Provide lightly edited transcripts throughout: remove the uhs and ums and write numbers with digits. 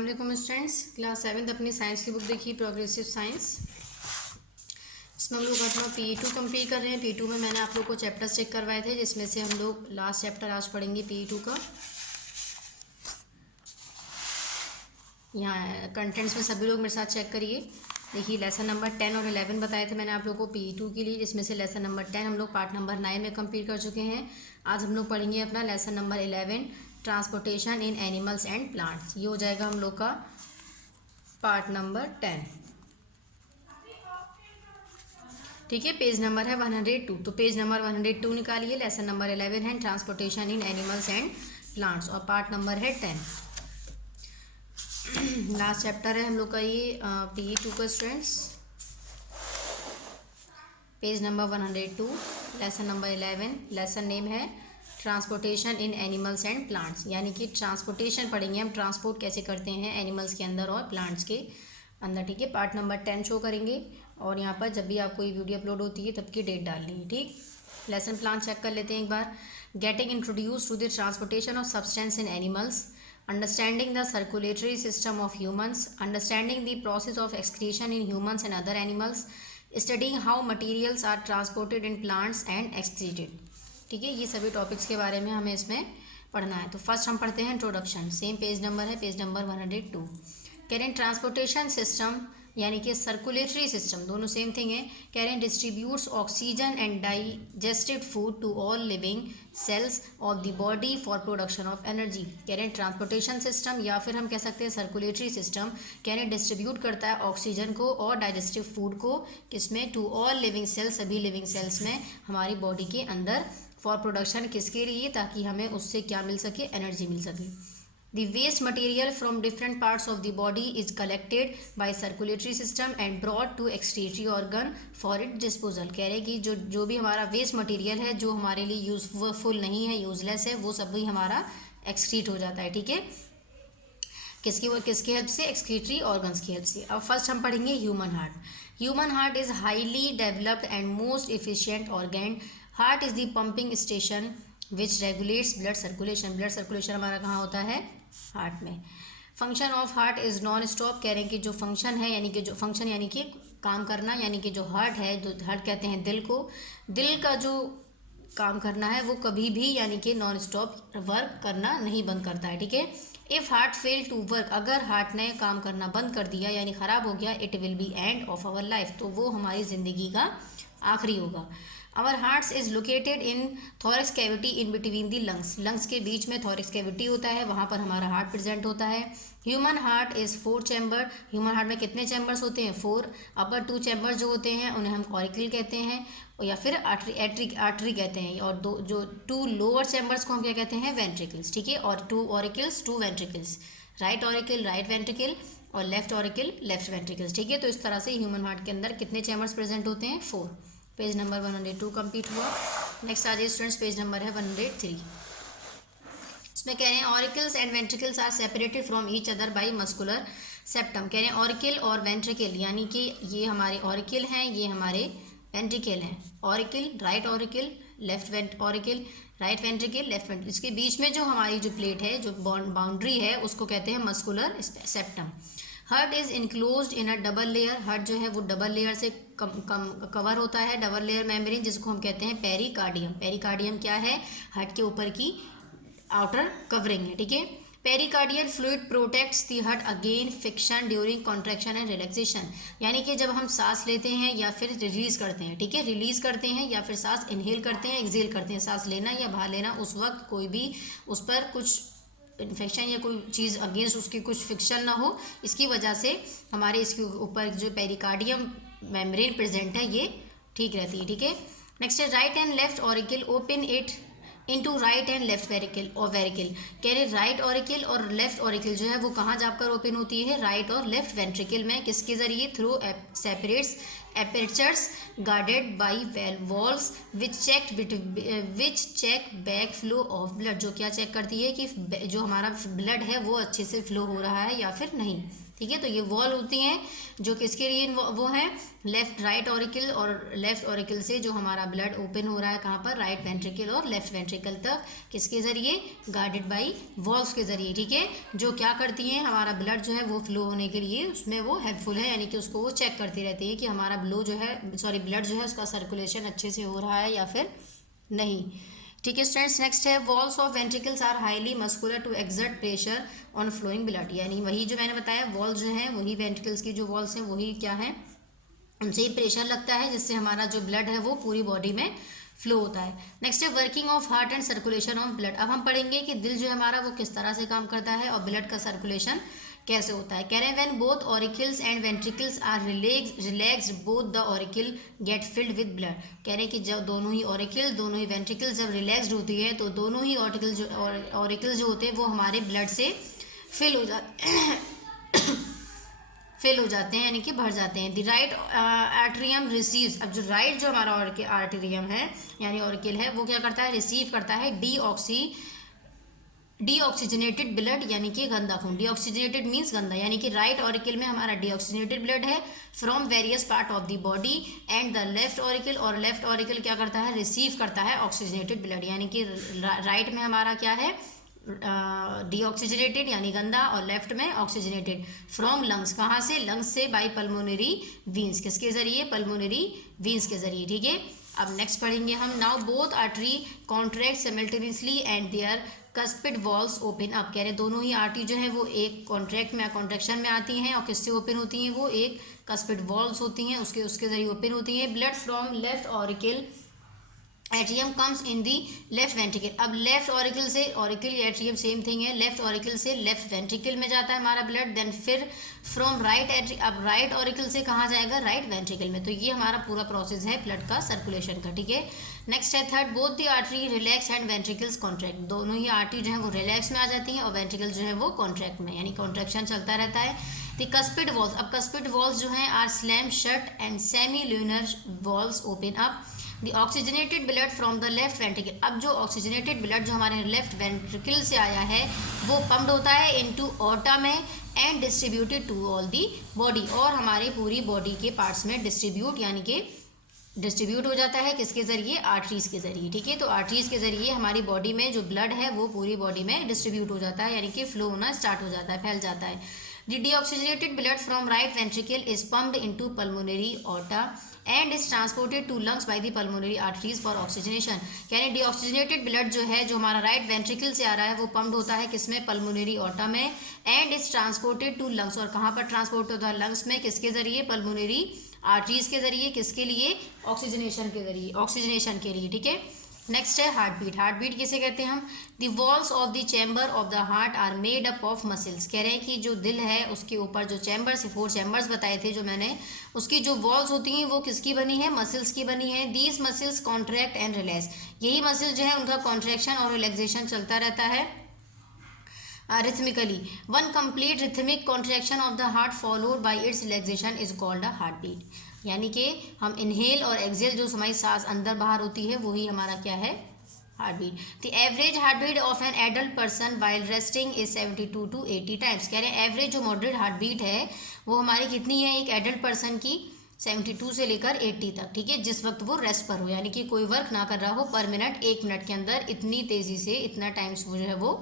अस्सलाम वालेकुम students. Class 7 अपनी साइंस की बुक देखिए, प्रोग्रेसिव साइंस। इसमें हम लोग अपना PE2 कंप्लीट कर रहे हैं। PE2 में मैंने आप लोग को चैप्टर्स चेक करवाए थे, जिसमें से हम लोग लास्ट चैप्टर आज पढ़ेंगे PE2 का। यहाँ कंटेंट्स में सभी लोग मेरे साथ चेक करिए। देखिए, लेसन नंबर 10 और 11 बताए थे मैंने आप लोग को PE2 के लिए, जिसमें से लेसन नंबर 10 हम लोग पार्ट नंबर 9 में कंप्लीट कर चुके हैं। आज हम लोग पढ़ेंगे अपना lesson number 11, transportation in animals and plants. ये हो जाएगा हम लोग का पार्ट नंबर 10। ठीक है, पेज नंबर है 102। तो पेज नंबर 102 निकालिए। लेसन नंबर 11 है transportation in animals and plants और पार्ट नंबर है 10। लास्ट चैप्टर है हम लोग का ये PE2 का students. Page number 102, lesson number 11। Lesson name है transportation in animals and plants, यानी कि ट्रांसपोर्टेशन पढ़ेंगे हम, ट्रांसपोर्ट कैसे करते हैं एनिमल्स के अंदर और प्लांट्स के अंदर। ठीक है, पार्ट नंबर 10 शो करेंगे और यहाँ पर जब भी आपको ये वीडियो अपलोड होती है तब की डेट डालनी है। ठीक, लेसन प्लान चेक कर लेते हैं एक बार। Getting introduce to the transportation of substance in animals, understanding the circulatory system of humans, understanding the process of excretion in humans and other animals, studying how materials are transported in plants and excreted. ठीक है, ये सभी topics के बारे में हमें इसमें पढ़ना है। तो फर्स्ट हम पढ़ते हैं इंट्रोडक्शन। सेम पेज नंबर है, पेज नंबर 102। कह रहे हैं ट्रांसपोर्टेशन सिस्टम यानी कि सर्कुलेटरी सिस्टम, दोनों सेम थिंग है। कह रहे हैं distributes oxygen and digested food to all living cells of the body for production of energy. कह रहे हैं ट्रांसपोर्टेशन सिस्टम या फिर हम कह सकते हैं सर्कुलेटरी सिस्टम, कह रहे हैं डिस्ट्रीब्यूट करता है ऑक्सीजन को और डाइजेस्टिव फूड को, किसमें, टू ऑल लिविंग सेल्स, सभी लिविंग सेल्स में हमारी बॉडी के अंदर, फॉर प्रोडक्शन किसके लिए, ताकि हमें उससे क्या मिल सके, एनर्जी मिल सके। The waste material from different parts of the body is collected by circulatory system and brought to excretory organ for its disposal। कह रहे हैं कि जो भी हमारा वेस्ट मटेरियल है, जो हमारे लिए यूजफुल नहीं है, यूजलेस है, वो सब भी हमारा एक्सक्रीट हो जाता है। ठीक है, किसकी हेल्प से, एक्सक्रीटरी ऑर्गन्स की हेल्प से। अब फर्स्ट हम पढ़ेंगे human heart. Human heart is highly developed and most efficient organ. Heart is the pumping station which regulates blood circulation. Blood circulation हमारा कहाँ होता है, हार्ट में। Function of heart is non stop. कह रहे हैं कि जो फंक्शन है, यानी कि जो फंक्शन यानी कि काम करना, यानी कि जो हार्ट है, जो हार्ट कहते हैं दिल को, दिल का जो काम करना है वो कभी भी यानी कि नॉन स्टॉप वर्क करना नहीं बंद करता है। ठीक है, if heart fail to work, अगर हार्ट ने काम करना बंद कर दिया यानी ख़राब हो गया, it will be end of our life, तो वो हमारी ज़िंदगी का आखिरी होगा। Our hearts is located in thorax cavity in between the lungs. Lungs के बीच में थॉरैक्स कैविटी होता है, वहाँ पर हमारा हार्ट प्रेजेंट होता है। Human heart is 4 chamber. Human heart में कितने चैम्बर्स होते हैं, 4। अपर 2 चैम्बर्स जो होते हैं उन्हें हम ऑरिकल कहते हैं या फिर आर्टरी कहते हैं, और जो 2 लोअर चैम्बर्स को हम क्या कहते हैं, वेंट्रिकल्स। ठीक है, और 2 auricles 2 ventricles, right auricle right ventricle और लेफ्ट ऑरिकल लेफ्ट वेंट्रिकल्स। ठीक है, तो इस तरह से ह्यूमन हार्ट के अंदर कितने चैम्बर्स प्रेजेंट होते हैं, 4। पेज नंबर 102 कंप्लीट हुआ। नेक्स्ट आ जाइए स्टूडेंट्स, पेज नंबर है 103। इसमें कह रहे हैं auricles and ventricles are separated from each other by muscular septum. कह रहे हैं ऑरिकल और वेंट्रिकल, यानी कि ये हमारे ऑरिकल हैं, ये हमारे वेंट्रिकल हैं। Auricle, right auricle, left auricle, right ventricle, left ventricle, इसके बीच में जो हमारी जो प्लेट है, जो बाउंड्री है, उसको कहते हैं muscular septum. Heart is enclosed in a double layer. Heart जो है वो डबल लेयर से कवर होता है, डबल लेयर मेम्ब्रेन, जिसको हम कहते हैं पेरिकार्डियम। पेरिकार्डियम क्या है, हार्ट के ऊपर की आउटर कवरिंग है। ठीक है, pericardial fluid protects the heart again fiction during contraction and relaxation, यानी कि जब हम सांस लेते हैं या फिर रिलीज करते हैं, ठीक है, रिलीज करते हैं या फिर सांस इनहेल करते हैं, एक्सेल करते हैं, सांस लेना या बाहर लेना, उस वक्त कोई भी उस पर कुछ इन्फेक्शन या कोई चीज़ अगेंस्ट उसकी कुछ फिक्शन ना हो, इसकी वजह से हमारे इसके ऊपर जो पेरिकार्डियम मेम्ब्रेन प्रेजेंट है ये ठीक रहती है। ठीक है, नेक्स्ट है right and left auricle open it into right and left ventricle और वेरिकल। कह रहे राइट ऑरिकल और लेफ्ट ऑरिकल जो है वो कहाँ जाकर ओपन होती है, राइट और लेफ्ट वेंट्रिकल में, किसके जरिए, through separates apertures guarded by walls which check back flow of blood, जो क्या चेक करती है कि जो हमारा ब्लड है वो अच्छे से फ्लो हो रहा है या फिर नहीं। ठीक है। तो ये वॉल होती हैं जो किसके लिए वो हैं, लेफ्ट राइट ऑरिकल, और लेफ्ट ऑरिकल से जो हमारा ब्लड ओपन हो रहा है कहाँ पर, राइट वेंट्रिकल और लेफ्ट वेंट्रिकल तक, किसके जरिए, गार्डेड बाई वॉल्स के जरिए, ठीक है। जो क्या करती हैं, हमारा ब्लड जो है वो फ्लो होने के लिए उसमें वो हेल्पफुल है, यानी कि उसको वो चेक करती रहती है कि हमारा ब्लड जो है उसका सर्कुलेशन अच्छे से हो रहा है या फिर नहीं। ठीक है स्टूडेंट्स, नेक्स्ट है walls of ventricles are highly muscular to exert pressure on flowing blood, यानी वही जो मैंने बताया वॉल्स जो हैं वही वेंट्रिकल्स की जो वॉल्स हैं वही क्या है, उनसे ही प्रेशर लगता है जिससे हमारा जो ब्लड है वो पूरी बॉडी में फ्लो होता है। नेक्स्ट है working of heart and circulation of blood. अब हम पढ़ेंगे कि दिल जो है हमारा वो किस तरह से काम करता है और ब्लड का सर्कुलेशन कैसे होता है। कह रहे हैं when both auricles and ventricles are relaxed both the auricle get filled with blood. कह रहे हैं कि जब दोनों ही ऑरिकल दोनों ही वेंट्रिकल्स जब रिलैक्स्ड होती है तो दोनों ही ऑरिकल्स जो होते हैं वो हमारे ब्लड से फिल हो जाते फिल हो जाते हैं, यानी कि भर जाते हैं। द राइट आर्टेरियम रिसीव्स, अब जो राइट जो हमारा आर्टेरियम है यानी ऑरिकल है वो क्या करता है, रिसीव करता है डीऑक्सीजनेटेड ब्लड, यानी कि गंदा खून। डीऑक्सीजनेटेड मीन्स गंदा, यानी कि राइट ऑरिकल में हमारा डीऑक्सीजनेटेड ब्लड है from various part of the body, and the left auricle, और लेफ्ट ऑरिकल क्या करता है, रिसीव करता है ऑक्सीजनेटेड ब्लड, यानी कि राइट में हमारा क्या है, डीऑक्सीजनेटेड यानी गंदा, और लेफ्ट में ऑक्सीजनेटेड फ्रॉम लंग्स, कहाँ से, लंग्स से, बाय पल्मोनरी वीन्स, किसके जरिए, पल्मोनरी वीन्स के जरिए, ठीक है। अब नेक्स्ट पढ़ेंगे हम, now both artery contract simultaneously and their cuspid valves open up. कह रहे दोनों ही आर्टरी जो है वो एक कॉन्ट्रैक्शन में आती हैं और किससे ओपन होती हैं, वो एक कस्पिड वॉल्स होती हैं उसके जरिए ओपन होती हैं। Blood from left auricle atrium comes in the left ventricle. अब लेफ्ट ऑरिकल से, ऑरिकल एट्रियम सेम थिंग है, लेफ्ट ऑरिकल से लेफ्ट वेंट्रिकल में जाता है हमारा ब्लड, देन फिर फ्रॉम राइट एट्रियम, अब राइट ऑरिकल से कहाँ जाएगा, राइट वेंट्रिकल में। तो ये हमारा पूरा प्रोसेस है ब्लड का सर्कुलेशन का, ठीक है। नेक्स्ट है third, both the artery relax and ventricles contract. दोनों ही आर्टरी जो है वो रिलैक्स में आ जाती हैं और वेंट्रिकल जो है वो कॉन्ट्रैक्ट में, यानी कॉन्ट्रैक्शन चलता रहता है। द कस्पिड वॉल्स, अब कस्पिड वॉल्स जो हैं are slam shut and semilunar valves open up. The oxygenated blood from the left ventricle, अब जो ऑक्सीजनेटेड ब्लड जो हमारे लेफ्ट वेंट्रिकल से आया है वो पम्प्ड होता है इनटू ऑर्टा में and distributed to all the body, और हमारे पूरी बॉडी के पार्ट्स में यानी कि डिस्ट्रीब्यूट हो जाता है, किसके जरिए, आर्टरीज के जरिए, ठीक है। तो आर्टरीज के जरिए हमारी बॉडी में जो ब्लड है वो पूरी बॉडी में डिस्ट्रीब्यूट हो जाता है, यानी कि फ्लो होना स्टार्ट हो जाता है, फैल जाता है। The deoxygenated blood from right ventricle is pumped into pulmonary aorta and is transported to lungs by the pulmonary arteries for oxygenation। यानी deoxygenated blood जो है जो हमारा राइट वेंट्रिकल से आ रहा है वो पम्प्ड होता है किसमें, पल्मोनरी ऑर्टा में, and is transported to lungs, और कहाँ पर ट्रांसपोर्ट होता है, लंग्स में, किसके जरिए, पल्मोनरी आर्टरीज के जरिए, किसके लिए, ऑक्सीजनेशन के लिए, ठीक है। नेक्स्ट है हार्ट बीट। हार्ट बीट किसे कहते हैं हम, the walls of the chamber of the heart are made up of muscles. कह रहे हैं कि जो दिल है उसके ऊपर जो चैम्बर्स, 4 चैम्बर्स बताए थे जो मैंने, उसकी जो वॉल्स होती हैं वो किसकी बनी है, मसल्स की बनी है। These muscles contract and relax, यही मसल जो है उनका कॉन्ट्रैक्शन और रिलैक्सेशन चलता रहता है rhythmically. One complete rhythmic contraction of the heart followed by its relaxation is called a heartbeat। यानी कि हम इनहेल और एक्सेल जो हमारी सांस अंदर बाहर होती है वही हमारा क्या है, heart beat. The average heart beat of an adult person while resting is 72 to 80 times. कह रहे हैं एवरेज जो मॉडरेट हार्ट बीट है वो हमारी कितनी है, एक एडल्ट पर्सन की 72 से लेकर 80 तक, ठीक है, जिस वक्त वो रेस्ट पर हो, यानी कि कोई वर्क ना कर रहा हो, पर मिनट 1 मिनट के अंदर इतनी तेज़ी से इतना टाइम्स वो जो है वो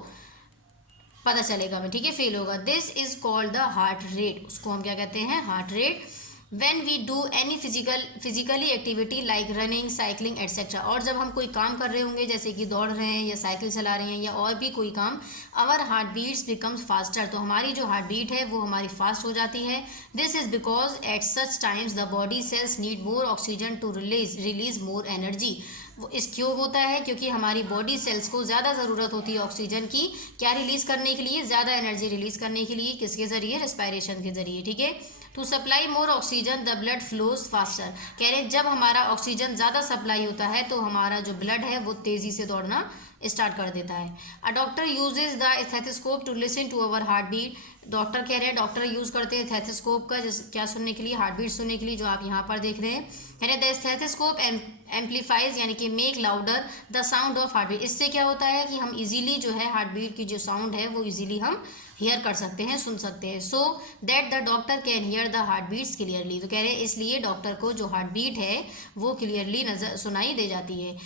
पता चलेगा हमें, ठीक है, फील होगा। This is called the heart rate, उसको हम क्या कहते हैं, heart rate. When we do any physically activity like running, cycling etcetera, और जब हम कोई काम कर रहे होंगे जैसे कि दौड़ रहे हैं या साइकिल चला रहे हैं या और भी कोई काम, our heart beats becomes faster, तो हमारी जो हार्ट बीट है वो हमारी फास्ट हो जाती है। This is because at such times the body cells need more oxygen to release more energy. वो इस क्यों होता है, क्योंकि हमारी बॉडी सेल्स को ज़्यादा ज़रूरत होती है ऑक्सीजन की, क्या रिलीज़ करने के लिए, ज़्यादा एनर्जी रिलीज़ करने के लिए, किसके ज़रिए, रेस्पायरेशन के ज़रिए, ठीक है। To supply more oxygen the blood flows faster. कह रहे जब हमारा ऑक्सीजन ज़्यादा सप्लाई होता है तो हमारा जो ब्लड है वो तेज़ी से दौड़ना स्टार्ट कर देता है। A doctor uses the stethoscope to listen to our heart beat. Doctor कह रहे हैं, डॉक्टर यूज़ करते हैं स्टेथोस्कोप का क्या सुनने के लिए, हार्ट बीट सुनने के लिए, जो आप यहाँ पर देख रहे हैं। कह रहे द स्टेथोस्कोप एम्पलीफाइज यानी कि make louder the sound of heart beat. इससे क्या होता है कि हम इजीली जो है हार्ट बीट की जो साउंड है वो इजीली हम हेयर कर सकते हैं, सुन सकते हैं। So that the doctor can hear the heart beats clearly, तो कह रहे हैं इसलिए डॉक्टर को जो हार्ट बीट है वो क्लियरली नजर सुनाई दे जाती है।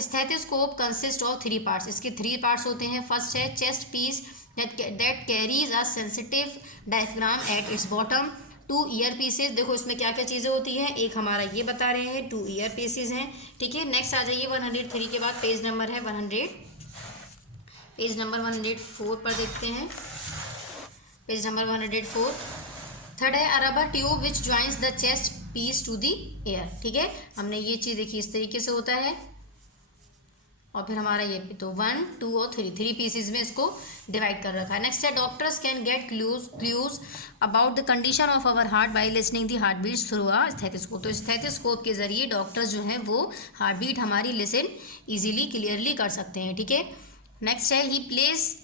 स्टेथोस्कोप कंसिस्ट ऑफ 3 पार्ट्स, इसके 3 पार्ट्स होते हैं। फर्स्ट है chest piece that carries a sensitive diaphragm at its bottom, 2 ear pieces. देखो इसमें क्या क्या चीज़ें होती हैं, एक हमारा ये बता रहे हैं 2 ईयर पीसेज हैं, ठीक है। नेक्स्ट आ जाइए 103 के बाद पेज नंबर है 100, पेज नंबर 104 पर देखते हैं, पेज नंबर 104। थर्ड है a rubber tube which joins the chest piece to the ear, ठीक है। हमने ये चीज़ देखी, इस तरीके से होता है। और फिर हमारा ये तो 1, 2 और 3 पीसेज में इसको डिवाइड कर रखा है। नेक्स्ट है doctors can get clues about the condition of our heart by listening the heart beats through a stethoscope, तो स्टेथोस्कोप के जरिए डॉक्टर्स जो हैं वो हार्ट बीट हमारी लिसन इजीली क्लियरली कर सकते हैं, ठीक है। नेक्स्ट है ही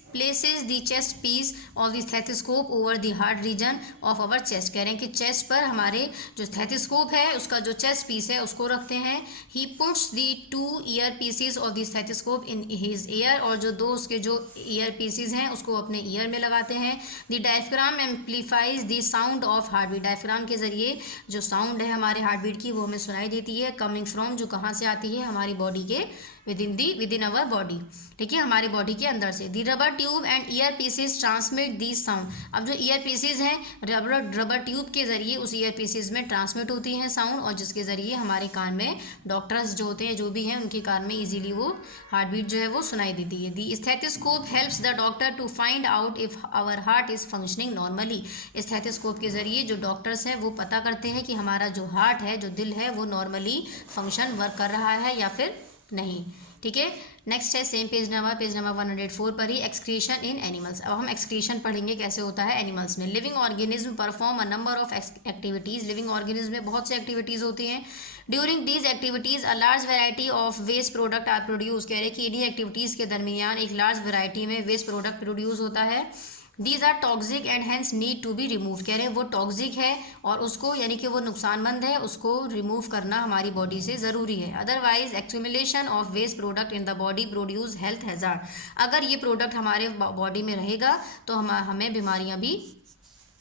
places the chest piece of the stethoscope over the heart region of our chest, कह रहे हैं कि चेस्ट पर हमारे जो स्टेथोस्कोप है उसका जो चेस्ट पीस है उसको रखते हैं। he puts the 2 ear pieces of the stethoscope in his ear, और जो 2 उसके जो ईयर पीसेस हैं उसको अपने ईयर में लगाते हैं। the diaphragm amplifies the sound of heartbeat, diaphragm के जरिए जो साउंड है हमारे हार्ट बीट की वो हमें सुनाई देती है। कमिंग फ्रॉम, जो कहाँ से आती है, हमारी बॉडी के विद इन अवर बॉडी, ठीक है, हमारी बॉडी के अंदर से। The rubber tube and ear pieces transmit these sound, अब जो ईयर पीसेस हैं रबर ट्यूब के जरिए उस ईयर पीसेस में ट्रांसमिट होती हैं साउंड, और जिसके जरिए हमारे कान में डॉक्टर्स जो होते हैं जो भी हैं उनके कान में इजीली वो हार्ट बीट जो है वो सुनाई देती है। The stethoscope helps the doctor to find out if our heart is functioning normally, stethoscope के जरिए जो डॉक्टर्स हैं वो पता करते हैं कि हमारा जो हार्ट है, जो दिल है, वो नॉर्मली फंक्शन वर्क कर रहा है या फिर नहीं, ठीक है। नेक्स्ट है सेम पेज नंबर 104 पर ही एक्सक्रीशन इन एनिमल्स। अब हम एक्सक्रीशन पढ़ेंगे कैसे होता है एनिमल्स में। Living organism perform a number of activities, living organism में बहुत सी एक्टिविटीज़ होती हैं। During these activities a large variety of waste product are produce, कह रहे हैं कि इन्हीं एक्टिविटीज़ के दरमियान एक लार्ज वैरायटी में वेस्ट प्रोडक्ट प्रोड्यूस होता है। These are toxic and hence need to be remove, कह रहे हैं वो टॉक्सिक है और उसको यानी कि वो नुकसानमंद है, उसको रिमूव करना हमारी बॉडी से ज़रूरी है। Otherwise accumulation of waste product in the body produce health hazard, अगर ये प्रोडक्ट हमारे बॉडी में रहेगा तो हमें बीमारियां भी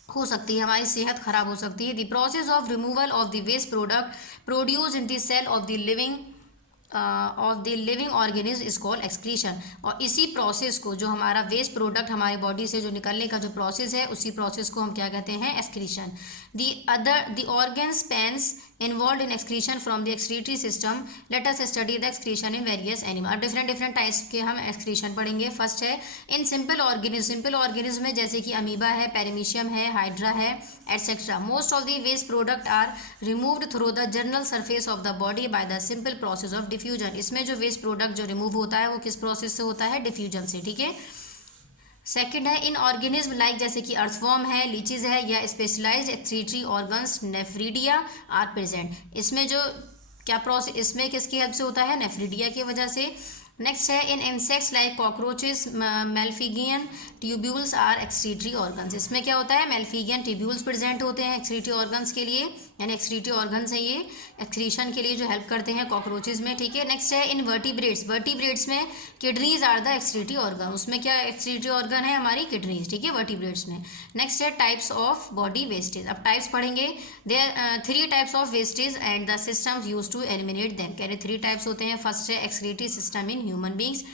हो सकती है, हमारी सेहत खराब हो सकती है। The process of removal of the waste product produce in the cell of the living organism is called excretion, और इसी प्रोसेस को, जो हमारा वेस्ट प्रोडक्ट हमारी बॉडी से जो निकलने का जो प्रोसेस है, उसी प्रोसेस को हम क्या कहते हैं, excretion. The organs pens involve in excretion from the excretory system, let us study the excretion in various animal. अब डिफरेंट टाइप्स के हम एक्सक्रीशन पढ़ेंगे। फर्स्ट है इन सिंपल ऑर्गेनिज्म में जैसे कि अमीबा है, पेरिमीशियम है, हाइड्रा है, etcetera. Most of the waste product are removed through the general surface of the body by the simple process of diffusion, इसमें जो वेस्ट प्रोडक्ट जो रिमूव होता है वो किस प्रोसेस से होता है, डिफ्यूजन से, ठीक है। सेकंड है इन ऑर्गेनिज्म लाइक जैसे कि अर्थवॉर्म है, लीचीज है, या specialised excretory organs nephridia are present, इसमें जो क्या प्रोसेस, इसमें किसकी हेल्प से होता है, नेफ्रीडिया की वजह से। नेक्स्ट है in insects like cockroaches Malpighian tubules are excretory organs, इसमें क्या होता है, मेल्फिगियन ट्यूब्यूल्स प्रेजेंट होते हैं एक्सक्रीटरी ऑर्गन्स के लिए, यानी एक्सक्रीटरी ऑर्गन्स हैं ये एक्सक्रीशन के लिए जो हेल्प करते हैं कॉकरोचेस में, ठीक है। नेक्स्ट है इन वर्टिब्रेट्स में kidneys are the excretory organ, उसमें क्या एक्सक्रीटरी ऑर्गन है, हमारी किडनीज, ठीक है, वर्टिब्रेट्स में। नेक्स्ट है टाइप्स ऑफ बॉडी वेस्टेज, अब टाइप्स पढ़ेंगे। There 3 types of wastage and the systems used to eliminate them, कह रहे 3 टाइप्स होते हैं। फर्स्ट है excretory system in human beings,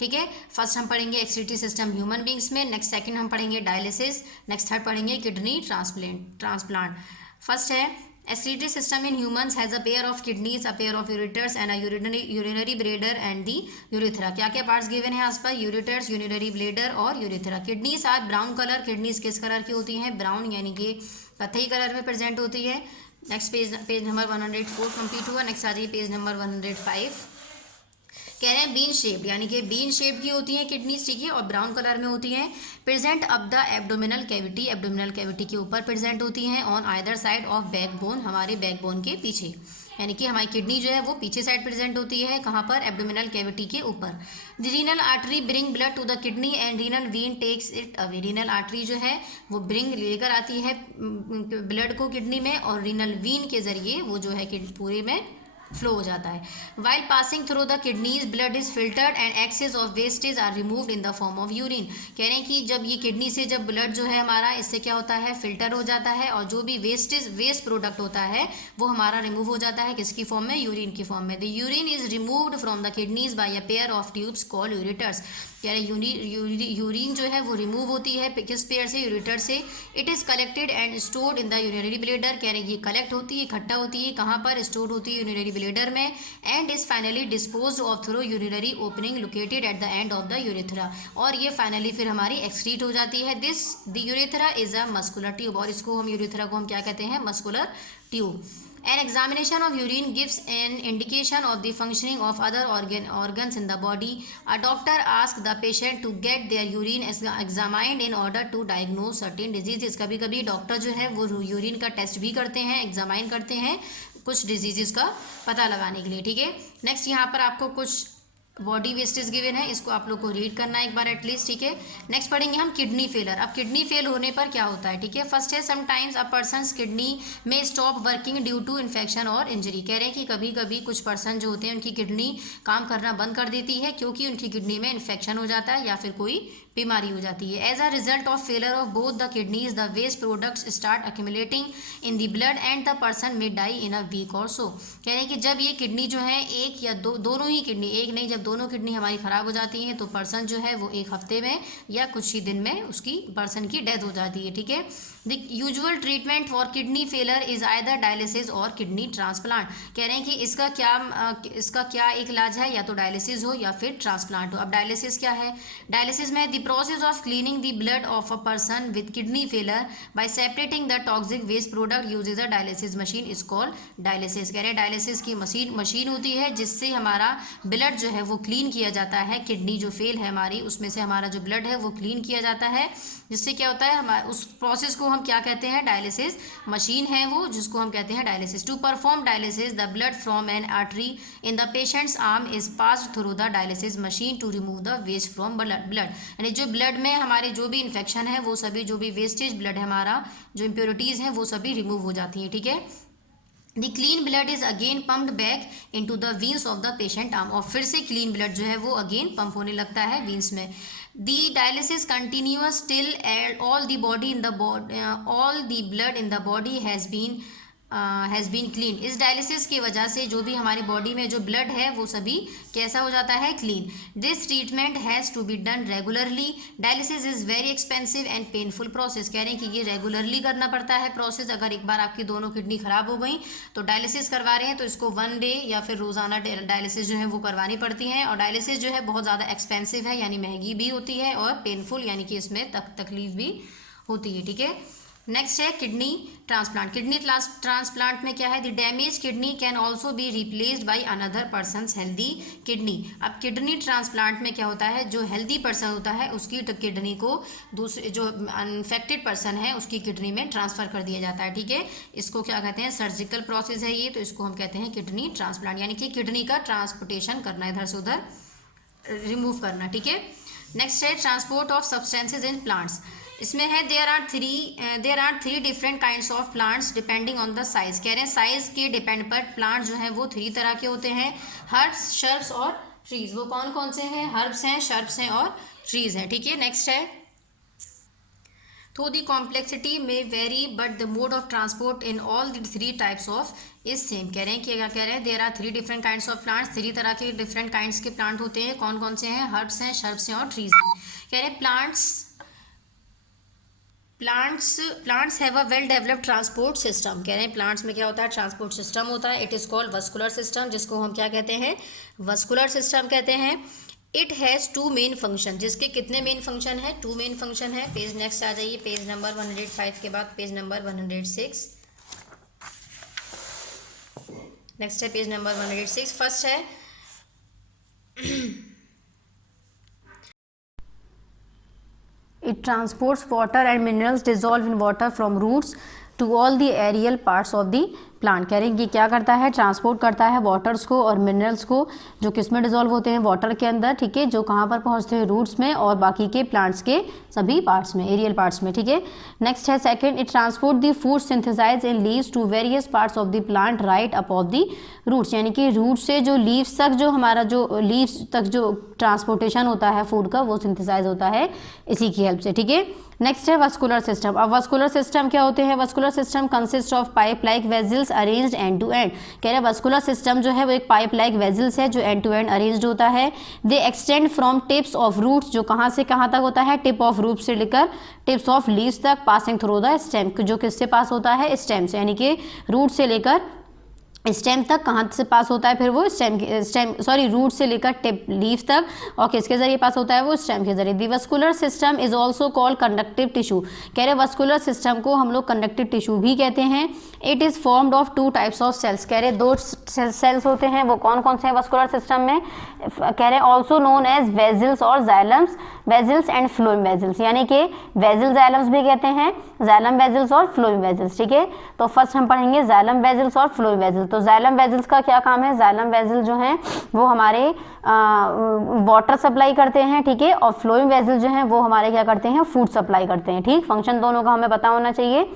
ठीक है, फर्स्ट हम पढ़ेंगे एक्सक्रीटरी सिस्टम ह्यूमन बींग्स में। नेक्स्ट सेकंड हम पढ़ेंगे डायलिसिस, नेक्स्ट थर्ड पढ़ेंगे किडनी ट्रांसप्लांट। फर्स्ट है excretory system in humans has a pair of kidneys, a pair of ureters and a urinary bladder and the urethra। क्या क्या parts given है आस पर, ureters, urinary bladder और urethra। Kidneys are brown colour, kidneys किस colour की होती हैं, brown यानी कि कत्थई कलर में प्रेजेंट होती है। नेक्स्ट पेज नंबर 104 कंप्लीट हुआ। नेक्स्ट आ जाइए पेज नंबर 105, कह रहे हैं बीन शेप्ड, यानी कि बीन शेप की होती हैं किडनीज, ठीक है, और ब्राउन कलर में होती हैं। Present up the abdominal cavity, abdominal cavity के ऊपर प्रेजेंट होती हैं। On either side of backbone, हमारे बैकबोन के पीछे, यानी कि हमारी किडनी जो है वो पीछे साइड प्रेजेंट होती है, कहाँ पर, एब्डोमिनल कैविटी के ऊपर। The renal artery bring blood to the kidney and renal vein takes it away, renal artery जो है वो ब्रिंग लेकर आती है ब्लड को किडनी में, और रीनल वीन के जरिए वो जो है पूरे में फ्लो हो जाता है। While passing through the kidneys blood is filtered and excess of wastage are removed in the form of urine. कह रहे हैं कि जब ये किडनी से जब ब्लड जो है हमारा इससे क्या होता है, फिल्टर हो जाता है, और जो भी वेस्ट प्रोडक्ट होता है वो हमारा रिमूव हो जाता है किसकी फॉर्म में, यूरिन की फॉर्म में। The urine is removed from the kidneys by a pair of tubes called ureters. कह रहे यूरिन जो है वो रिमूव होती है किस पेयर से, यूरेटर से। It is collected and stored in the urinary bladder. कह रहे हैं ये कलेक्ट होती है, इकट्ठा होती है कहाँ पर, स्टोर होती है यूरिनरी ब्लेडर में। And is finally disposed of through urinary opening located at the end of the urethra. और ये फाइनली फिर हमारी एक्सक्रीट हो जाती है। This the urethra is a muscular tube, और इसको हम यूरेथ्रा को हम क्या कहते हैं, muscular tube. An examination of urine gives an indication of the functioning of other organs in the body. A doctor asks the patient to get their urine examined in order to diagnose certain diseases. कभी कभी doctor जो है वो urine का test भी करते हैं, examine करते हैं कुछ डिजीजेस का पता लगाने के लिए, ठीक है। नेक्स्ट यहाँ पर आपको कुछ बॉडी वेस्टेज गिवन है, इसको आप लोग को रीड करना है एक बार एटलीस्ट, ठीक है। नेक्स्ट पढ़ेंगे हम किडनी फेलर। अब किडनी फेल होने पर क्या होता है, ठीक है। फर्स्ट है समटाइम्स अ पर्सनस किडनी में stop working due to infection और इंजरी। कह रहे हैं कि कभी कभी कुछ पर्सन जो होते हैं उनकी किडनी काम करना बंद कर देती है क्योंकि उनकी किडनी में इन्फेक्शन हो जाता है या फिर कोई बीमारी हो जाती है। As a result of failure of both the kidneys the waste products start accumulating in the blood and the person may die in a week or so. कह रहे हैं कि जब ये किडनी जो है एक या दोनों ही किडनी, एक नहीं जब दोनों किडनी हमारी खराब हो जाती हैं तो पर्सन जो है वो एक हफ्ते में या कुछ ही दिन में उसकी पर्सन की डेथ हो जाती है, ठीक है। The usual treatment for kidney failure is either dialysis और किडनी ट्रांसप्लांट। कह रहे हैं कि इसका क्या एक इलाज है, या तो डायलिसिस हो या फिर ट्रांसप्लांट हो। अब डायलिसिस क्या है, डायलिसिस में the process of cleaning the blood of a person with kidney failure by separating the toxic waste product uses a dialysis machine is called dialysis. कह रहे हैं डायलिसिस की मशीन होती है जिससे हमारा ब्लड जो है वो क्लीन किया जाता है। किडनी जो फेल है हमारी उसमें से हमारा जो ब्लड है वो क्लीन किया जाता है, जिससे क्या होता है हमारे उस प्रोसेस को हम क्या कहते हैं, डायलिसिस मशीन है वो जिसको हम कहते हैं dialysis. To perform dialysis the blood from an artery in the patient's arm is passed through the dialysis machine to remove the waste from blood. यानी जो ब्लड में हमारे जो भी इन्फेक्शन है वो सभी, जो भी वेस्टेज ब्लड है हमारा, जो इम्प्योरिटीज़ हैं वो सभी रिमूव हो जाती हैं, ठीक है। The clean blood is again pumped back into the veins of the patient arm. और फिर से क्लीन ब्लड जो है वो अगेन पंप होने लगता है वीन्स में। The dialysis continuous till all the blood in the body has been clean। इस डायलिसिस की वजह से जो भी हमारी बॉडी में जो ब्लड है वो सभी कैसा हो जाता है, clean. This treatment has to be done regularly. Dialysis is very expensive and painful process. कह रहे हैं कि ये रेगुलरली करना पड़ता है प्रोसेस। अगर एक बार आपकी दोनों किडनी खराब हो गई तो डायलिसिस करवा रहे हैं तो इसको 1 डे या फिर रोज़ाना डायलिसिस जो है वो करवानी पड़ती हैं। और डायलिसिस जो है बहुत ज़्यादा एक्सपेंसिव है, यानी महंगी भी होती है, और पेनफुल यानी कि इसमें तकलीफ भी होती है, ठीक है। नेक्स्ट है किडनी ट्रांसप्लांट। किडनी ट्रांसप्लांट में क्या है, the damage kidney can also be replaced by another persons healthy kidney. अब किडनी ट्रांसप्लांट में क्या होता है, जो हेल्दी पर्सन होता है उसकी किडनी को दूसरे जो अनफेक्टेड पर्सन है उसकी किडनी में ट्रांसफ़र कर दिया जाता है, ठीक है। इसको क्या कहते हैं, सर्जिकल प्रोसेस है ये, तो इसको हम कहते हैं किडनी ट्रांसप्लांट, यानी कि किडनी का ट्रांसपोर्टेशन करना, इधर से उधर रिमूव करना, ठीक है। नेक्स्ट है transport of substances in plants. इसमें है there are three different kinds of plants depending on the size. कह रहे हैं साइज के डिपेंड पर प्लांट जो है वो 3 तरह के होते हैं, हर्ब्स, शर्ब्स और ट्रीज। वो कौन कौन से हैं, हर्ब्स हैं, शर्ब्स हैं और ट्रीज हैं, ठीक है। नेक्स्ट है तो द कॉम्प्लेक्सिटी में vary but the mode of transport in all the 3 types of is same. कह रहे हैं कि क्या कह रहे हैं, there are 3 different kinds of plants. 3 तरह के डिफरेंट काइंड्स के प्लांट होते हैं, कौन कौन से हैं, हर्ब्स हैं, शर्ब्स हैं और ट्रीज हैं। कह रहे हैं plants have a well developed transport system. कह रहे हैं प्लांट्स में क्या होता है, ट्रांसपोर्ट सिस्टम होता है। It is called vascular system, जिसको हम क्या कहते हैं, वस्कुलर सिस्टम कहते हैं। इट हैज़ 2 मेन फंक्शन, जिसके कितने मेन फंक्शन है, 2 मेन फंक्शन है। पेज नेक्स्ट आ जाइए, पेज नंबर 105 के बाद पेज नंबर 106। नेक्स्ट है पेज नंबर 106। फर्स्ट है It transports water and minerals dissolved in water from roots to all the aerial parts of the plant. कह रहे हैं कि क्या करता है, ट्रांसपोर्ट करता है वाटर्स को और मिनरल्स को जो किस में डिजोल्व होते हैं, वाटर के अंदर, ठीक है, जो कहाँ पर पहुँचते हैं, रूट्स में और बाकी के प्लांट्स के सभी पार्ट्स में, एरियल पार्ट्स में, ठीक है। नेक्स्ट है second, it transport the food synthesise in leaves to various parts of the plant right upon the roots, यानी कि रूट से जो लीव्स तक, जो हमारा जो लीव्स तक जो ट्रांसपोर्टेशन होता है फूड का, वो सिंथेसाइज होता है इसी की हेल्प से, ठीक है। नेक्स्ट है वस्कुलर सिस्टम। अब वस्कुलर सिस्टम क्या होते हैं, vascular system consist of pipe like vessels arranged end to end. कह रहे हैं वस्कुलर सिस्टम जो है वो एक पाइप लाइक वेजल्स है जो एंड टू एंड अरेंज्ड होता है। They extend from tips of roots, जो कहाँ से कहाँ तक होता है, टिप ऑफ रूट से लेकर टिप्स ऑफ लीव्स तक, पासिंग थ्रू द स्टेम, जो किससे पास होता है, स्टेम से, यानी कि रूट से लेकर स्टेम तक कहाँ से पास होता है, फिर वो रूट से लेकर टिप लीफ तक, और किसके जरिए पास होता है, वो स्टेम के जरिए। The vascular system is also called conductive tissue. कह रहे वस्कुलर सिस्टम को हम लोग कंडक्टिव टिश्यू भी कहते हैं। It is formed of 2 types of cells. कह रहे 2 सेल्स होते हैं, वो कौन कौन से हैं वस्कुलर सिस्टम में, कह रहे ऑल्सो नोन एज वेजल्स और जाइलम्स, वेजल्स एंड फ्लोएम वेजल्स, यानी कि वेजल जाइलम्स भी कहते हैं, जाइलम वेजल्स और फ्लोएम वेजल्स, ठीक है। तो फर्स्ट हम पढ़ेंगे जाइलम वेजल्स और फ्लोएम वेजल्स। तो जाइलम वेजल्स का क्या काम है, जाइलम वेजल जो हैं वो हमारे वाटर सप्लाई करते हैं, ठीक है, और फ्लोएम वेजल जो हैं वो हमारे क्या करते हैं, फूड सप्लाई करते हैं, ठीक। फंक्शन दोनों का हमें पता होना चाहिए।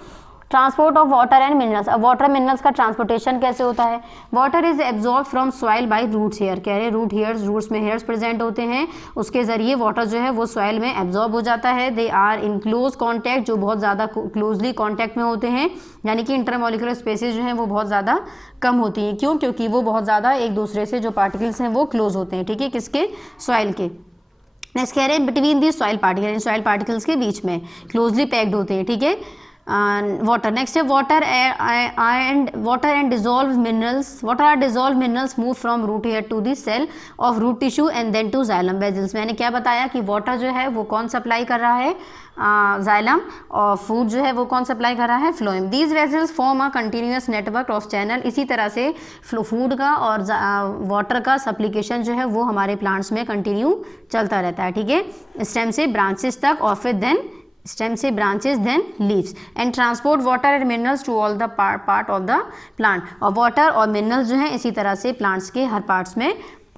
Transport of water and minerals. अब वाटर मिनरल्स का ट्रांसपोर्टेशन कैसे होता है, water is absorb from soil by roots hair. कह रहे रूट हेयर्स, रूट्स में हेयर्स प्रेजेंट होते हैं, उसके जरिए वाटर जो है वो सॉइल में एब्जॉर्ब हो जाता है। They are in close contact, जो बहुत ज़्यादा क्लोजली कॉन्टैक्ट में होते हैं, यानी कि इंटरमोलिकुलर स्पेसेस जो हैं वो बहुत ज़्यादा कम होती हैं। क्यों, क्योंकि वो बहुत ज़्यादा एक दूसरे से जो पार्टिकल्स हैं वो क्लोज होते हैं, ठीक है, किसके, सॉइल के। नेक्स्ट कह रहे हैं between the soil particle, soil particles के बीच में क्लोजली पैक्ड होते हैं, ठीक है। वाटर, नेक्स्ट है water and dissolve minerals. Water or dissolve minerals move from root hair to the cell of root tissue and then to xylem vessels. मैंने क्या बताया कि वाटर जो है वो कौन सप्लाई कर रहा है, जाइलम, और फूड जो है वो कौन सप्लाई कर रहा है, phloem. These vessels form a continuous network of channel. इसी तरह से फूड का और वाटर का सप्लीकेशन जो है वो हमारे प्लांट्स में कंटिन्यू चलता रहता है, ठीक है, स्टेम से ब्रांचेस तक, और फिर देन स्टेम से branches then leaves, and transport water and minerals to all the part of the plant. और वाटर और मिनरल्स जो हैं इसी तरह से प्लांट्स के हर पार्ट्स में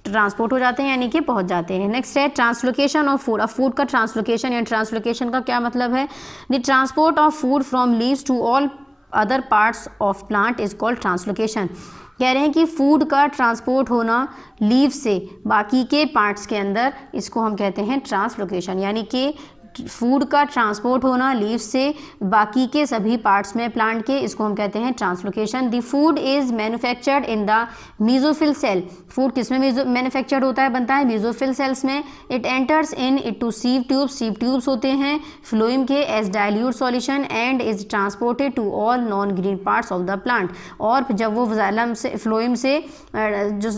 ट्रांसपोर्ट हो जाते हैं, यानी कि पहुंच जाते हैं। नेक्स्ट है ट्रांसलोकेशन ऑफ फूड। अब फूड का ट्रांसलोकेशन या ट्रांसलोकेशन का क्या मतलब है, the transport of food from leaves to all other parts of plant is called translocation. कह रहे हैं कि फूड का ट्रांसपोर्ट होना लीव से बाकी के पार्ट्स के अंदर, इसको हम कहते हैं ट्रांसलोकेशन, यानी कि फूड का ट्रांसपोर्ट होना लीव से बाकी के सभी पार्ट्स में प्लांट के, इसको हम कहते हैं translocation. The food is manufactured in the mesophyll cell. Food किस में मैन्युफैक्चर्ड होता है, बनता है मीजोफिल सेल्स में। It enters in it to sieve tubes, sieve tubes होते हैं फ्लोएम के, as dilute solution and is transported to all non green parts of the plant. और जब वो जाइलम से, फ्लोएम से जो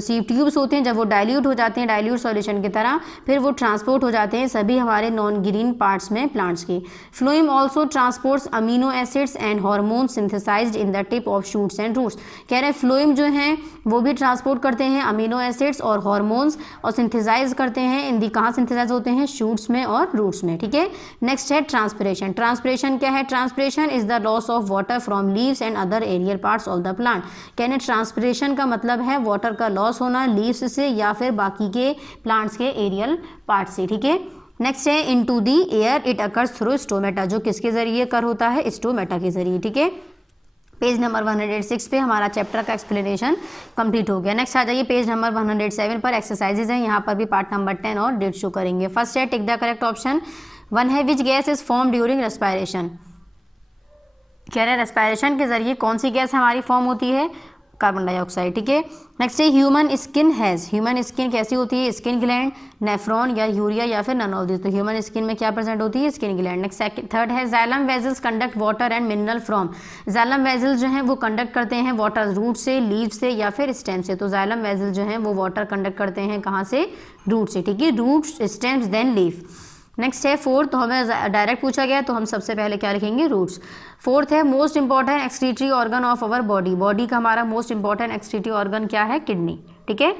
सीव ट्यूब्स होते हैं, जब वो डाइल्यूट हो जाते हैं डाइल्यूट सॉल्यूशन की तरह, फिर वो ट्रांसपोर्ट हो जाते हैं सभी हमारे नॉन ग्रीन पार्ट्स में प्लांट्स के। Phloem also transports amino acids and hormone synthesized in the tip of shoots and roots. कह रहे हैं फ्लोएम जो हैं वो भी ट्रांसपोर्ट करते हैं अमीनो एसिड्स और हार्मोन्स, और सिंथेसाइज करते हैं इन दी, कहाँ सिंथेसाइज होते हैं, शूट्स में और रूट्स में, ठीक है। नेक्स्ट है ट्रांसपिरेशन। ट्रांसपिरेशन क्या है, transpiration is the loss of water from leaves and other aerial parts of the plant. कहने ट्रांसपिरेशन का मतलब है वाटर का लॉस होना लीव्स से या फिर बाकी के प्लांट्स के एरियल पार्ट से, ठीक है। नेक्स्ट है into the air, it occurs through stomata, जो किसके जरिए कर होता है, स्टोमेटा के जरिए, ठीक है। पेज नंबर 106 पे हमारा चैप्टर का एक्सप्लेनेशन कंप्लीट हो गया। नेक्स्ट आ जाइए पेज नंबर 107 पर, एक्सरसाइजेज हैं, यहाँ पर भी पार्ट नंबर 10 और डेट शो करेंगे। फर्स्ट है टिक द करेक्ट ऑप्शन। 1 है which gas is form during respiration. कह रहे हैं रेस्पायरेशन के जरिए कौन सी गैस हमारी फॉर्म होती है, कार्बन डाइऑक्साइड, ठीक है। नेक्स्ट है human skin has. Human skin कैसी होती है, स्किन ग्लैंड, नेफ्रॉन या यूरिया या फिर नन ऑफ दिस। तो ह्यूमन स्किन में क्या प्रेजेंट होती है, स्किन ग्लैंड। नेक्स्ट थर्ड है xylem vessels conduct water and mineral from. Xylem vessels जो हैं वो कंडक्ट करते हैं वाटर रूट से, लीव से या फिर स्टेम से। तो जाइलम वेजल जो हैं वो वाटर कंडक्ट करते हैं कहाँ से, रूट से, ठीक है, root, stems then leave. Next है फोर्थ, तो हमें डायरेक्ट पूछा गया तो हम सबसे पहले क्या लिखेंगे, रूट्स। फोर्थ है most important excretory organ of our body. Body का हमारा मोस्ट इंपॉर्टेंट एक्सक्रीटरी ऑर्गन क्या है, किडनी, ठीक है।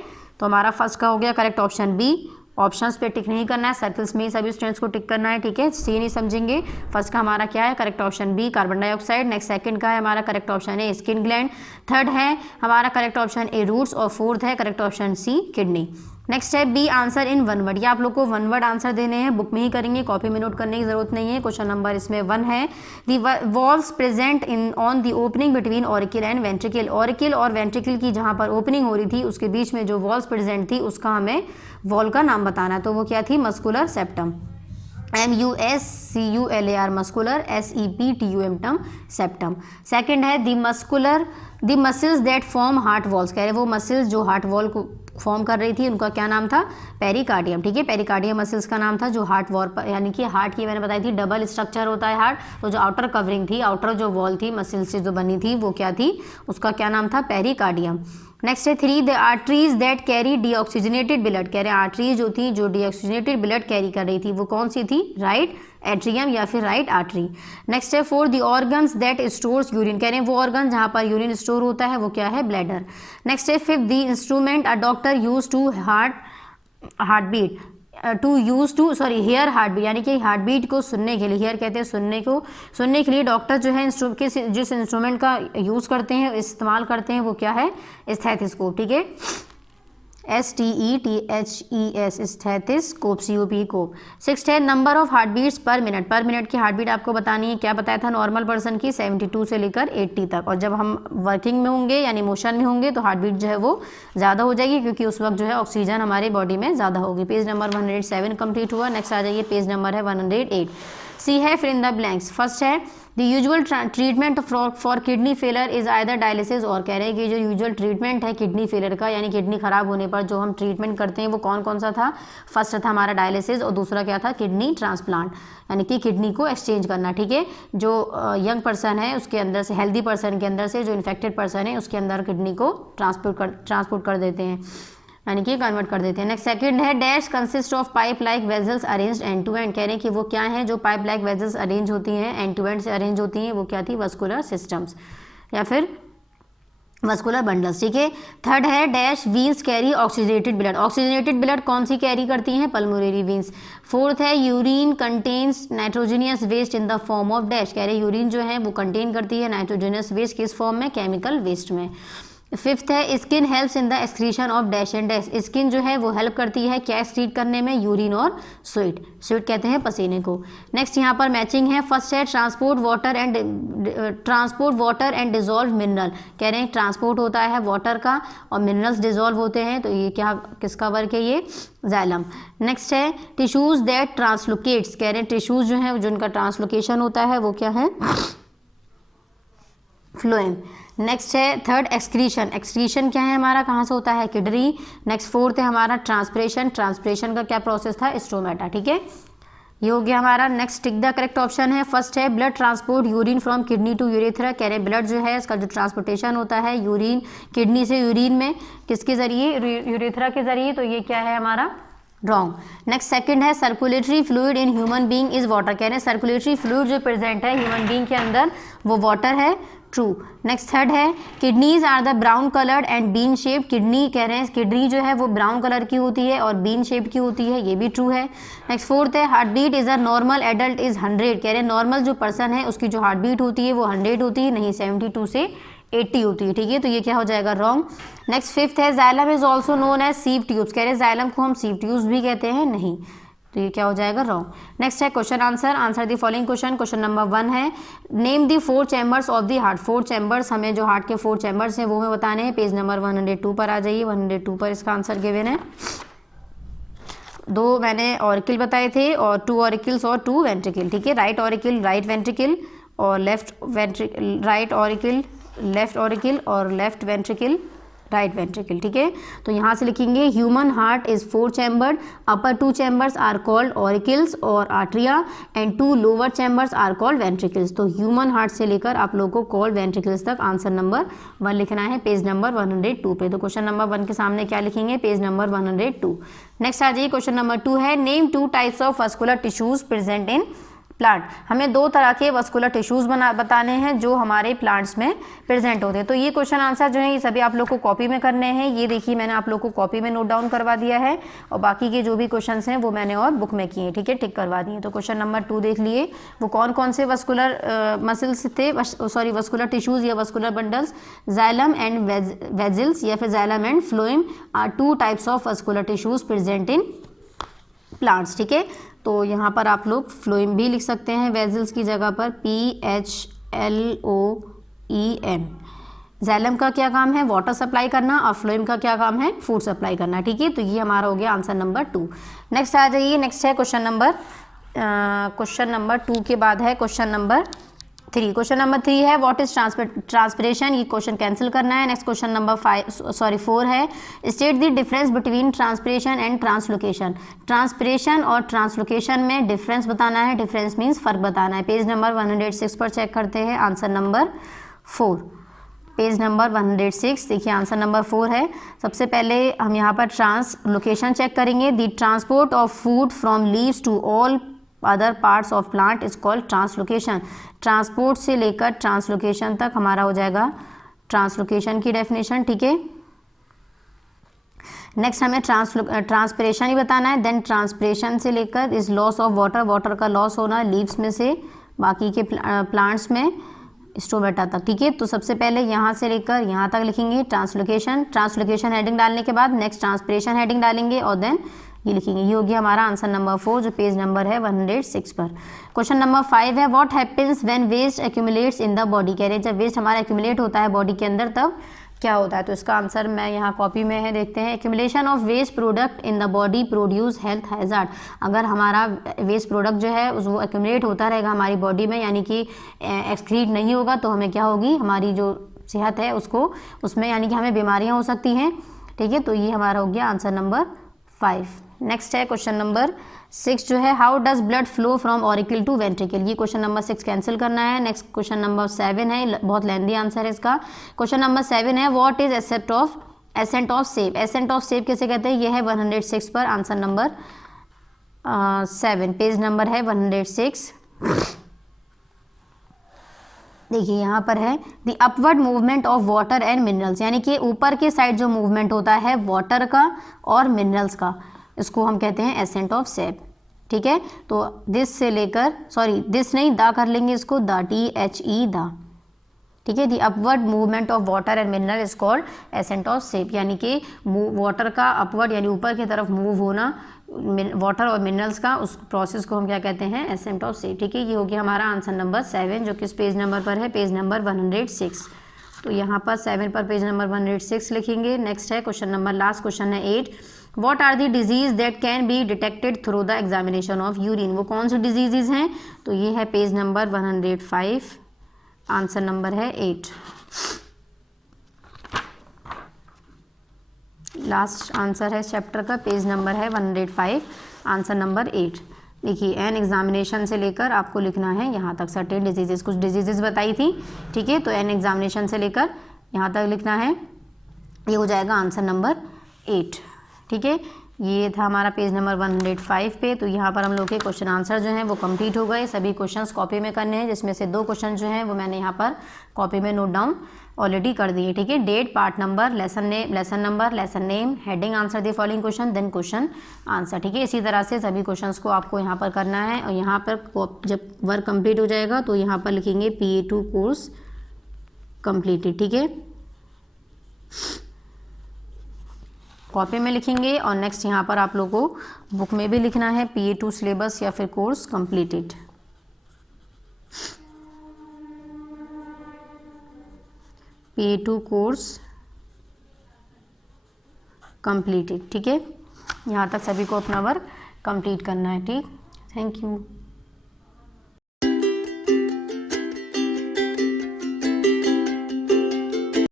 तो हमारा फर्स्ट का हो गया करेक्ट ऑप्शन बी, ऑप्शंस पे टिक नहीं करना है, सर्कल्स में ही सभी स्टूडेंट्स को टिक करना है, ठीक है। सी नहीं समझेंगे। फर्स्ट का हमारा क्या है, correct option B carbon dioxide. Next second का है हमारा correct option A skin gland. Third है हमारा करेक्ट ऑप्शन ए रूट्स और फोर्थ है correct option C kidney. Next है B answer in one word. ये आप लोग को वन वर्ड आंसर देने हैं, बुक में ही करेंगे, कॉपी में नोट करने की जरूरत नहीं है। क्वेश्चन नंबर इसमें 1 है। The valves present in on the opening between auricle and ventricle. Auricle और वेंट्रिकल की जहाँ पर ओपनिंग हो रही थी उसके बीच में जो वॉल्व्स प्रेजेंट थी उसका हमें वॉल का नाम बताना है। तो वो क्या थी, muscular septum. MUSCULAR muscular, SEPTUM septum. Second है the muscles that form heart walls. कह रहे वो मसल्स जो हार्ट वॉल को फॉर्म कर रही थी उनका क्या नाम था, पेरिकार्डियम, ठीक है। पेरिकार्डियम मसल्स का नाम था जो हार्ट वॉल पर, यानी कि हार्ट की मैंने बताई थी डबल स्ट्रक्चर होता है हार्ट, तो जो आउटर कवरिंग थी, आउटर जो वॉल थी मसल्स से जो बनी थी वो क्या थी, उसका क्या नाम था, पेरिकार्डियम। नेक्स्ट है 3 the arteries that carry deoxygenated blood. कह रहे आर्टरीज जो थी जो डीऑक्सीजनेटेड ब्लड कैरी कर रही थी वो कौन सी थी, राइट एट्रियम या फिर राइट आर्टरी। नेक्स्ट है 4 the organs that stores urine. कह रहे हैं वो ऑर्गन जहाँ पर यूरिन स्टोर होता है वो क्या है, ब्लैडर। नेक्स्ट है 5 the instrument a doctor use to heart beat hear heart beat, यानी कि हार्ट बीट को सुनने के लिए, हेयर कहते हैं सुनने के लिए डॉक्टर जो है जिस इंस्ट्रूमेंट का यूज़ करते हैं, इस्तेमाल करते हैं वो क्या है, स्टेथोस्कोप, ठीक है। STETHES stethoscope, COP। 6 है number of heart beats per minute. Per minute की हार्ट बीट आपको बतानी है, क्या बताया था, नॉर्मल पर्सन की 72 से लेकर 80 तक। और जब हम वर्किंग में होंगे यानी मोशन में होंगे तो हार्ट बीट जो है वो ज़्यादा हो जाएगी, क्योंकि उस वक्त जो है ऑक्सीजन हमारे बॉडी में ज़्यादा होगी। पेज नंबर 107 कंप्लीट हुआ। नेक्स्ट आ जाइए, पेज नंबर है 108। सी है फिर इन द ब्लैंक्स। फर्स्ट है the usual treatment for kidney failure is either dialysis, और कह रहे हैं कि जो यूजुअल ट्रीटमेंट है किडनी फेलर का, यानी किडनी खराब होने पर जो हम ट्रीटमेंट करते हैं वो कौन कौन सा था, फर्स्ट था हमारा डायलिसिस और दूसरा क्या था, किडनी ट्रांसप्लांट, यानी कि किडनी को एक्सचेंज करना, ठीक है। जो यंग पर्सन है उसके अंदर से, हेल्दी पर्सन के अंदर से जो इन्फेक्टेड पर्सन है उसके अंदर किडनी को ट्रांसपोर्ट कर देते हैं, यानी कि कन्वर्ट कर देते हैं। नेक्स्ट सेकंड है dash consist of pipe like vessels arranged end to end. कह रहे हैं कि वो क्या है जो पाइप लाइक वेजल्स अरेंज होती हैं, एंड टू एंड से अरेंज होती हैं, वो क्या थी, वस्कुलर सिस्टम्स या फिर वस्कुलर बंडल्स, ठीक है। थर्ड है dash veins carry oxygenated blood. Oxygenated blood कौन सी कैरी करती हैं, पल्मोनरी वीन्स। फोर्थ है urine contains nitrogenous waste in the form of dash. कह रहे यूरिन जो है वो कंटेन करती है नाइट्रोजनियस वेस्ट, किस फॉर्म में, केमिकल वेस्ट में। फिफ्थ है skin helps in the excretion of dash and dash. Skin जो है वो हेल्प करती है क्या एक्सक्रीट करने में, यूरिन और स्वेट कहते हैं पसीने को। नेक्स्ट यहाँ पर मैचिंग है। फर्स्ट है transport water and dissolve mineral. कह रहे हैं ट्रांसपोर्ट होता है वाटर का और मिनरल्स डिजोल्व होते हैं, तो ये क्या किसका वर्क है, ये जाइलम। नेक्स्ट है टिश्यूज दैट ट्रांसलोकेट्स। कह रहे हैं टिश्यूज जो है जिनका ट्रांसलोकेशन होता है वो क्या है, फ्लोएम। नेक्स्ट है थर्ड एक्सक्रीशन। एक्सक्रीशन क्या है हमारा, कहाँ से होता है, किडनी। नेक्स्ट फोर्थ है हमारा ट्रांसपिरेशन का क्या प्रोसेस था, स्टोमेटा, ठीक है। ये हो गया हमारा। Next tick the correct option है। फर्स्ट है blood transport urine from kidney to urethra. कह रहे हैं ब्लड जो है इसका जो ट्रांसपोर्टेशन होता है यूरिन, किडनी से यूरिन में, किसके जरिए, यूरेथ्रा के जरिए, तो ये क्या है हमारा, रॉन्ग। नेक्स्ट सेकंड है circulatory fluid in human being is water. कह रहे हैं सर्कुलेटरी फ्लूइड जो प्रेजेंट है ह्यूमन बीइंग के अंदर वो वाटर है, ट्रू। नेक्स्ट थर्ड है kidneys are the brown coloured and bean shape. Kidney कह रहे हैं किडनी जो है वो ब्राउन कलर की होती है और बीन शेप की होती है, ये भी ट्रू है। नेक्स्ट फोर्थ है heart beat is a normal adult is 100। कह रहे हैं नॉर्मल जो पर्सन है उसकी जो हार्ट बीट होती है वो 100 होती है, नहीं 72 से 80 होती है, ठीक है, तो ये क्या हो जाएगा, रॉन्ग। नेक्स्ट फिफ्थ है xylem is also known as sieve tubes. कह रहे हैं जाइलम को हम सीव ट्यूब्स भी कहते हैं, नहीं, तो ये क्या हो जाएगा, रॉन्ग। नेक्स्ट है question answer the following question. Question number 1 है name the 4 chambers of the heart. 4 chambers, हमें जो हार्ट के 4 चैम्बर्स हैं वो हमें बताने हैं। पेज नंबर 102 पर आ जाइए, 102 पर इसका आंसर गिवन है। 2 मैंने ऑरिकल बताए थे और 2 ऑरिकल्स और 2 वेंट्रिकल, ठीक है। राइट ऑरिकल राइट वेंट्रिकल और left ventricle, right auricle left auricle और लेफ्ट वेंट्रिकल राइट वेंट्रिकल, ठीक है। तो यहाँ से लिखेंगे human heart is 4 chambered, upper 2 chambers are called auricles और atria and 2 lower chambers are called ventricles. तो ह्यूमन हार्ट से लेकर आप लोगों को कॉल्ड वेंट्रिकल्स तक आंसर नंबर 1 लिखना है पेज नंबर 102 पे। तो क्वेश्चन नंबर 1 के सामने क्या लिखेंगे, पेज नंबर 102। नेक्स्ट आ जाइए क्वेश्चन नंबर 2 है name 2 types of vascular tissues present in plant, हमें दो तरह के वस्कुलर टिश्यूज़ बताने हैं जो हमारे प्लांट्स में प्रेजेंट होते हैं। तो ये क्वेश्चन आंसर जो है ये सभी आप लोग को कॉपी में करने हैं। ये देखिए मैंने आप लोग को कॉपी में नोट डाउन करवा दिया है और बाकी के जो भी क्वेश्चन हैं वो मैंने और बुक में किए, ठीक है, टिक करवा दिए। तो क्वेश्चन नंबर 2 देख लिए, वो कौन कौन से वस्कुलर मसल्स थे, सॉरी वस्कुलर टिश्यूज़ या vascular bundles, xylem and vessels या फिर xylem and phloem are 2 types of vascular tissues present in plants, ठीक है। तो यहाँ पर आप लोग फ्लोएम भी लिख सकते हैं वेजल्स की जगह पर, PHLOEM। जाइलम का क्या काम है, वाटर सप्लाई करना, और फ्लोएम का क्या काम है, फूड सप्लाई करना, ठीक है। तो ये हमारा हो गया आंसर नंबर 2। नेक्स्ट आ जाइए, नेक्स्ट है क्वेश्चन नंबर 2 के बाद है क्वेश्चन नंबर 3। क्वेश्चन नंबर 3 है व्हाट इज ट्रांसपिरेशन, ये क्वेश्चन कैंसिल करना है। नेक्स्ट क्वेश्चन नंबर 4 है state the difference between transpiration and translocation. Transpiration और ट्रांसलोकेशन में डिफरेंस बताना है, डिफरेंस मीन्स फर्क बताना है। पेज नंबर 106 पर चेक करते हैं आंसर नंबर 4। पेज नंबर 106 देखिए आंसर नंबर 4 है। सबसे पहले हम यहाँ पर ट्रांसलोकेशन चेक करेंगे। The transport of food from leaves to all other parts of plant is called translocation. Transport से लेकर ट्रांसलोकेशन तक हमारा हो जाएगा ट्रांसलोकेशन की डेफिनेशन, ठीक है। नेक्स्ट हमें ट्रांसपिरेशन ही बताना है। देन ट्रांसपिरेशन से लेकर is loss of water, water का लॉस होना लीव्स में से बाकी के प्लांट्स में स्टोमेटा तक, ठीक है। तो सबसे पहले यहाँ से लेकर यहाँ तक लिखेंगे ट्रांसलोकेशन, ट्रांसलोकेशन हेडिंग डालने के बाद नेक्स्ट ट्रांसपिरेशन हेडिंग डालेंगे और देन ये लिखेंगे। ये हो गया हमारा आंसर नंबर 4 जो पेज नंबर है 106 पर। क्वेश्चन नंबर 5 है what happens when waste accumulates in the body. कह रहे जब वेस्ट हमारा एक्यूमुलेट होता है बॉडी के अंदर तब क्या होता है। तो इसका आंसर मैं यहाँ कॉपी में है, देखते हैं। Accumulation of waste product in the body produce health hazard. अगर हमारा वेस्ट प्रोडक्ट जो है वो एक्यूमुलेट होता रहेगा हमारी बॉडी में, यानी कि एक्सक्रीट नहीं होगा, तो हमें क्या होगी, हमारी जो सेहत है उसमें यानी कि हमें बीमारियाँ हो सकती हैं, ठीक है। तो ये हमारा हो गया आंसर नंबर 5। नेक्स्ट है क्वेश्चन नंबर 6 जो है how does blood flow from auricle to ventricle. ये क्वेश्चन नंबर 6 कैंसिल करना है। नेक्स्ट क्वेश्चन नंबर 7 है, बहुत लेंदी आंसर है इसका। क्वेश्चन नंबर 7 है what is ascent of sap. Ascent of sap किसे कहते हैं, ये है 106 पर आंसर नंबर 7। पेज नंबर है 106। देखिए यहाँ पर है the upward movement of water and minerals, यानी कि ऊपर के साइड जो मूवमेंट होता है वाटर का और मिनरल्स का, इसको हम कहते हैं एसेंट ऑफ सेप, ठीक है। तो दिस से लेकर, सॉरी दिस नहीं, दा कर लेंगे इसको, दा, THE दा, ठीक है। The upward movement of water and mineral is called ascent of sap, यानी कि वाटर का अपवर्ड यानी ऊपर की तरफ मूव होना वाटर और मिनरल्स का, उस प्रोसेस को हम क्या कहते हैं, एसेंट ऑफ सेप, ठीक है। ये हो गया हमारा आंसर नंबर 7 जो किस पेज नंबर पर है, पेज नंबर 106। तो यहाँ पर 7 पर पेज नंबर 106 लिखेंगे। नेक्स्ट है क्वेश्चन नंबर, लास्ट क्वेश्चन है 8 what are the disease that can be detected through the examination of urine. वो कौन सी डिजीजेज हैं, तो ये है पेज नंबर 105, आंसर नंबर है 8। लास्ट आंसर है चैप्टर का, पेज नंबर है 105, आंसर नंबर 8। देखिए एन एग्जामिनेशन से लेकर आपको लिखना है यहाँ तक सर्टेन डिजीजेस, कुछ डिजीजेस बताई थी, ठीक है। तो एन एग्जामिनेशन से लेकर यहाँ तक लिखना है, ये हो जाएगा आंसर नंबर 8, ठीक है। ये था हमारा पेज नंबर 105 पे। तो यहाँ पर हम लोग के क्वेश्चन आंसर जो हैं वो कंप्लीट हो गए। सभी क्वेश्चंस कॉपी में करने हैं, जिसमें से 2 क्वेश्चन जो हैं वो मैंने यहाँ पर कॉपी में नोट डाउन ऑलरेडी कर दिए, ठीक है। Date, part number, lesson number, lesson name, heading, answer the following question, then question answer, ठीक है। इसी तरह से सभी क्वेश्चंस को आपको यहाँ पर करना है और यहाँ पर जब वर्क कंप्लीट हो जाएगा तो यहाँ पर लिखेंगे PA2 कोर्स कंप्लीटेड, ठीक है, कॉपी में लिखेंगे। और नेक्स्ट यहाँ पर आप लोगों को बुक में भी लिखना है PA2 सिलेबस या फिर course completed. PA2 course completed, ठीक है। यहाँ तक सभी को अपना वर्क कंप्लीट करना है, ठीक। Thank you.